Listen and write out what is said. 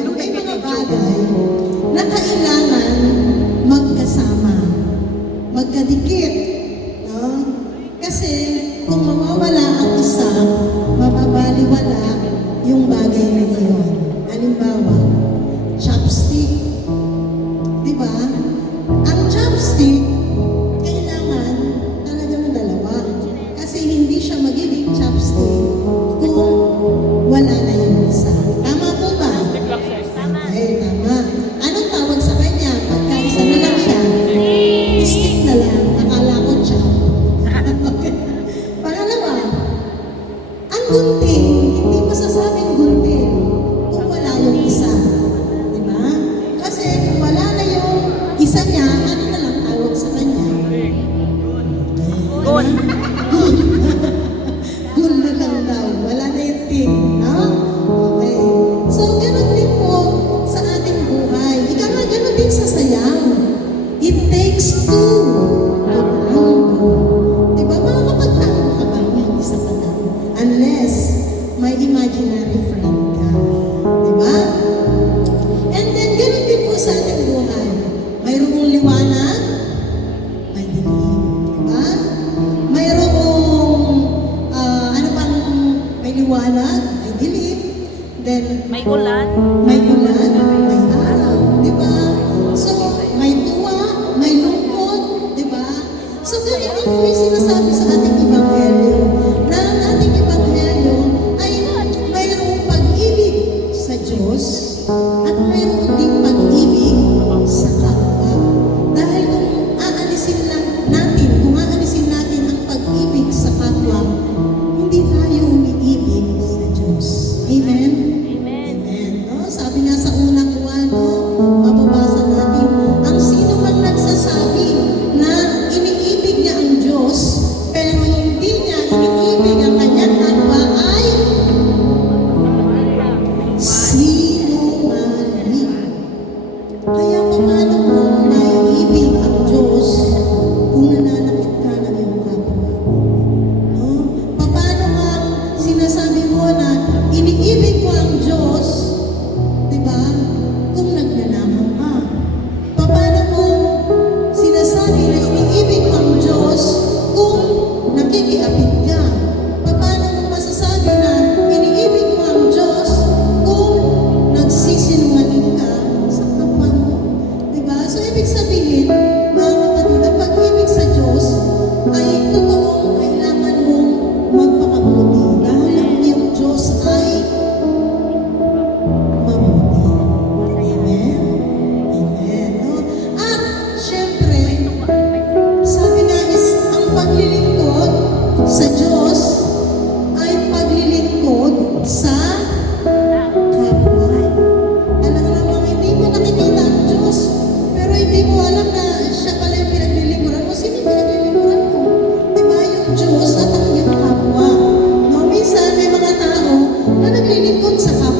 may mga bagay na kailangan magkasama, magkadikit. No? Kasi kung mawawala ang isa, mababaliwala yung bagay na iyon. Halimbawa, chopstick. Diba? Ang chopstick, kailangan talagang dalawa. Kasi hindi siya magiging chopstick kung wala na yung isa. Tama po ba? Ay, tama. Anong tawag sa kanya? Pagka isa na lang siya, stick na lang. Akala ko chop. Okay. Pangalawa, ang gunting, hindi masasabing gunting kung wala yung isa. Diba? Kasi kung wala na yung isa niya, ano na lang tawag sa kanya? Gun. Gun na lang daw. Wala na yung ting. No? Okay. So, ganun din po sa ating buhay. Ika nga, ganun din sa sayang. It takes two to tango. Diba? Makakapagtango ka ba ng isa ka lang? Unless may imaginary friend ka. Diba? And then, ganun din po sa ating buhay. Mayroong liwanag, may dilim. Diba? Mayroong, ano pang, may liwanag, may dilim. Then, May ulan. may ulan, may araw. Diba? So, may tuwa, may lungkot. Diba? So, ganito po yung sinasabi sa ating Ebanghelyo. Na ang ating Ebanghelyo ay mayroong pag-ibig sa Diyos at mayroon ding pag-ibig sa kapwa. Dahil kung aalisin natin ang pag-ibig sa kapwa, hindi tayo umiibig sa Diyos. Amen? Amen. Amen. No? Sabi nga sa unang Juan, no? Mababasa natin, ang sino man nagsasabi na iniibig niya ang Diyos, pero hindi niya iniibig ang kanyang kapwa ay sinungaling. Kaya paano mo naiibig ang Diyos kung nananakit ka ng iyong kapwa? No? Paano kang sinasabi mo na iniibig mo ang Diyos, diba? Kung nagnanakaw ka. Paano mo sinasabi na iniibig mo ang Diyos kung nakikiapid ka? Paano mo masasabi na iniibig mo ang Diyos kung nagsisinungaling ka sa kapwa mo? Diba? So, ibig sabihin, mga kapatid, ang pag-ibig sa Diyos ay totoong kailangan mong magpakabuti dahil ang iyong Diyos ay mabuti. Amen? Amen. No? At, syempre, sabi nga is, ang paglilingkod sa Diyos ay paglilingkod sa kapwa. Alam namang hindi mo nakikita ang Diyos, pero hindi mo alam na siya pala yung pinaglilingkuran mo. Sino yung pinaglilingkuran mo? Diba yung Diyos at ang iyong kapwa? No, minsan may mga tao na naglilingkod sa kapwa